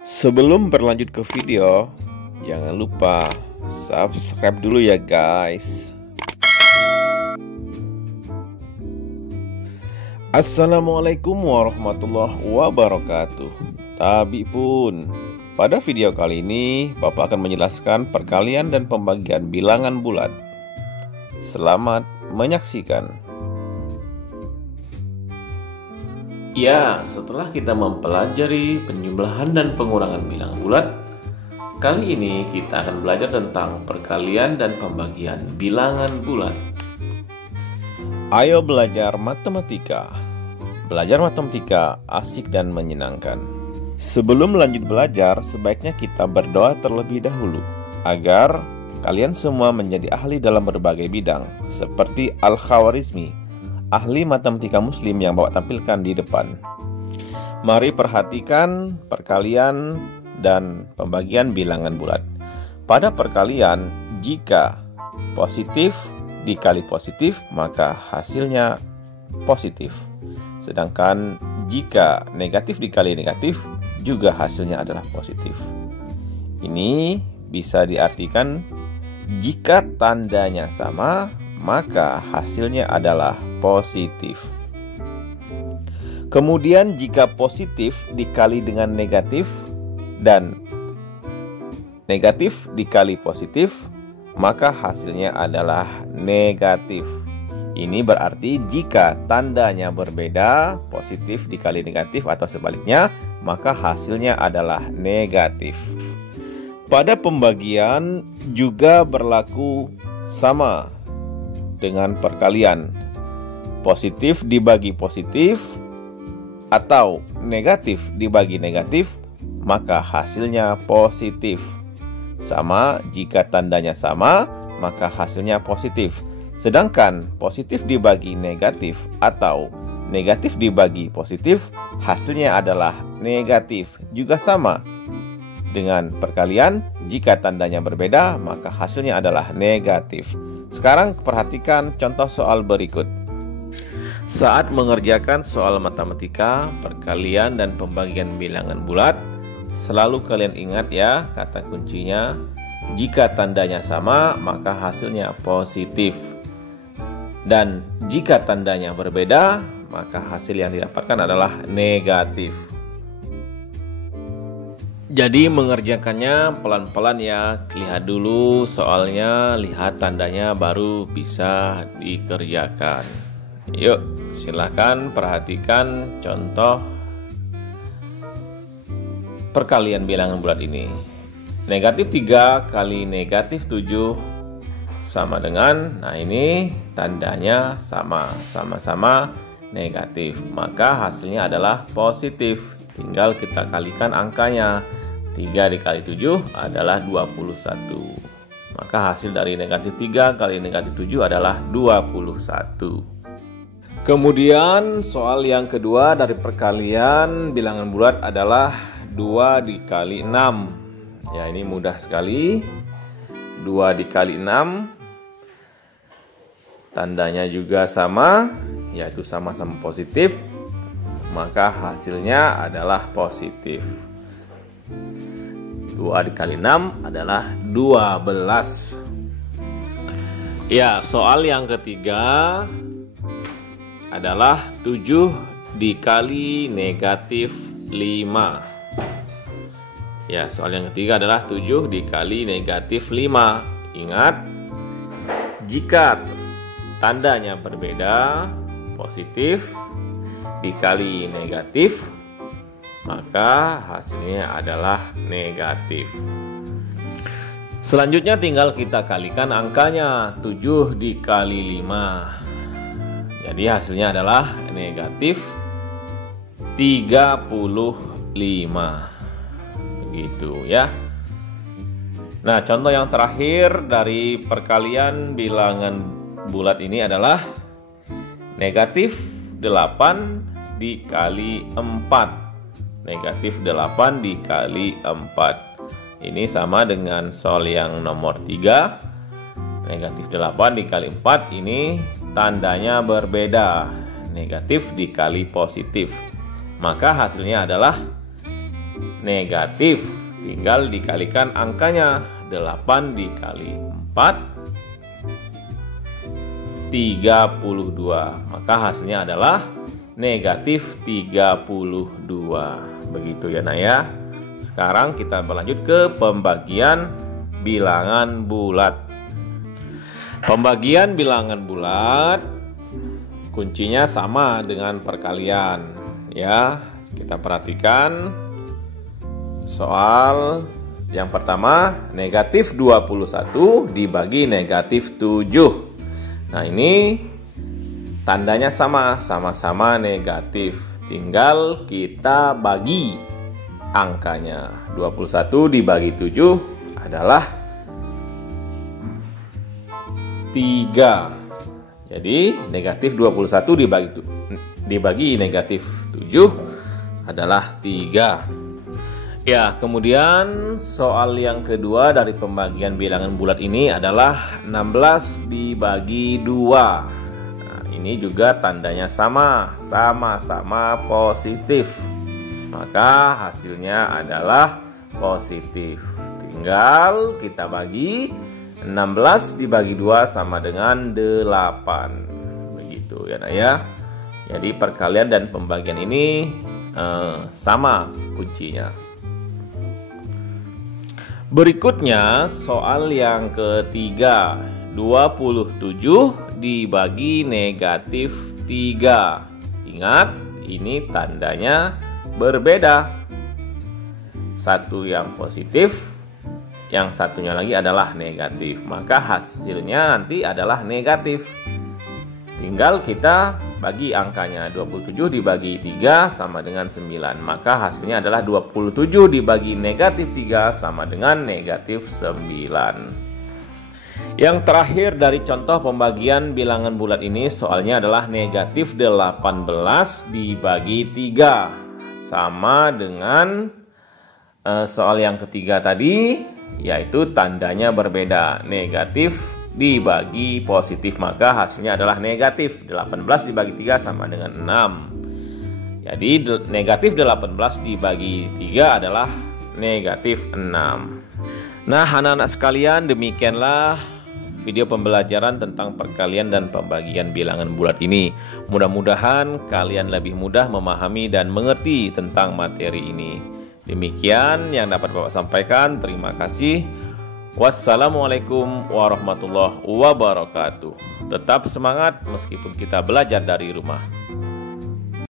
Sebelum berlanjut ke video, jangan lupa subscribe dulu ya guys. Assalamualaikum warahmatullahi wabarakatuh. Tabi pun, pada video kali ini Bapak akan menjelaskan perkalian dan pembagian bilangan bulat. Selamat menyaksikan. Ya, setelah kita mempelajari penjumlahan dan pengurangan bilangan bulat, kali ini kita akan belajar tentang perkalian dan pembagian bilangan bulat. Ayo belajar matematika. Belajar matematika asik dan menyenangkan. Sebelum lanjut belajar, sebaiknya kita berdoa terlebih dahulu agar kalian semua menjadi ahli dalam berbagai bidang, seperti Al-Khawarizmi, ahli matematika muslim yang Bapak tampilkan di depan. Mari perhatikan perkalian dan pembagian bilangan bulat. Pada perkalian, jika positif dikali positif, maka hasilnya positif. Sedangkan jika negatif dikali negatif, juga hasilnya adalah positif. Ini bisa diartikan jika tandanya sama, maka hasilnya adalah positif. Kemudian jika positif dikali dengan negatif dan negatif dikali positif, maka hasilnya adalah negatif. Ini berarti jika tandanya berbeda, positif dikali negatif atau sebaliknya, maka hasilnya adalah negatif. Pada pembagian juga berlaku sama dengan perkalian. Positif dibagi positif atau negatif dibagi negatif, maka hasilnya positif. Sama jika tandanya sama, maka hasilnya positif. Sedangkan positif dibagi negatif atau negatif dibagi positif, hasilnya adalah negatif. Juga sama dengan perkalian, jika tandanya berbeda, maka hasilnya adalah negatif. Sekarang perhatikan contoh soal berikut. Saat mengerjakan soal matematika, perkalian dan pembagian bilangan bulat, selalu kalian ingat ya kata kuncinya, jika tandanya sama maka hasilnya positif. Dan jika tandanya berbeda, maka hasil yang didapatkan adalah negatif. Jadi mengerjakannya pelan-pelan ya. Lihat dulu soalnya, lihat tandanya baru bisa dikerjakan. Yuk, silakan perhatikan contoh perkalian bilangan bulat ini. Negatif 3 kali negatif 7 sama dengan, nah ini tandanya sama-sama negatif. Maka hasilnya adalah positif. Tinggal kita kalikan angkanya. 3 dikali 7 adalah 21. Maka hasil dari negatif 3 kali negatif 7 adalah 21. Kemudian soal yang kedua dari perkalian bilangan bulat adalah 2 dikali 6. Ya, ini mudah sekali. 2 dikali 6. Tandanya juga sama, yaitu sama-sama positif. Maka hasilnya adalah positif. 2 dikali 6 adalah 12. Ya, soal yang ketiga adalah 7 dikali negatif 5. Ya, soal yang ketiga adalah 7 dikali negatif 5. Ingat, jika tandanya berbeda, positif dikali negatif, maka hasilnya adalah negatif. Selanjutnya tinggal kita kalikan angkanya. 7 dikali 5. Jadi hasilnya adalah negatif 35. Begitu ya. Nah, contoh yang terakhir dari perkalian bilangan bulat ini adalah negatif 8 dikali 4. Negatif 8 dikali 4. Ini sama dengan soal yang nomor 3. Negatif 8 dikali 4 ini tandanya berbeda. Negatif dikali positif. Maka hasilnya adalah negatif. Tinggal dikalikan angkanya. 8 dikali 4, 32. Maka hasilnya adalah negatif 32. Begitu ya nak ya. Sekarang kita berlanjut ke pembagian bilangan bulat. Pembagian bilangan bulat kuncinya sama dengan perkalian ya. Kita perhatikan soal yang pertama, negatif 21 dibagi negatif 7. Nah ini tandanya sama-sama negatif. Tinggal kita bagi angkanya. 21 dibagi 7 adalah 3. Jadi negatif 21 dibagi negatif 7 adalah 3. Ya, kemudian soal yang kedua dari pembagian bilangan bulat ini adalah 16 dibagi 2. Nah, ini juga tandanya sama-sama positif. Maka hasilnya adalah positif. Tinggal kita bagi 16 dibagi 2 sama dengan 8. Begitu ya nak ya. Jadi perkalian dan pembagian ini sama kuncinya. Berikutnya soal yang ketiga, 27 dibagi negatif 3. Ingat, ini tandanya berbeda. Satu yang positif, yang satunya lagi adalah negatif. Maka hasilnya nanti adalah negatif. Tinggal kita bagi angkanya. 27 dibagi 3 sama dengan 9. Maka hasilnya adalah 27 dibagi negatif 3 sama dengan negatif 9. Yang terakhir dari contoh pembagian bilangan bulat ini soalnya adalah negatif 18 dibagi 3. Sama dengan soal yang ketiga tadi, yaitu tandanya berbeda. Negatif dibagi positif, maka hasilnya adalah negatif. 18 dibagi 3 sama dengan 6. Jadi negatif 18 dibagi 3 adalah negatif 6. Nah anak-anak sekalian, demikianlah video pembelajaran tentang perkalian dan pembagian bilangan bulat ini. Mudah-mudahan kalian lebih mudah memahami dan mengerti tentang materi ini. Demikian yang dapat Bapak sampaikan. Terima kasih. Wassalamualaikum warahmatullahi wabarakatuh. Tetap semangat meskipun kita belajar dari rumah.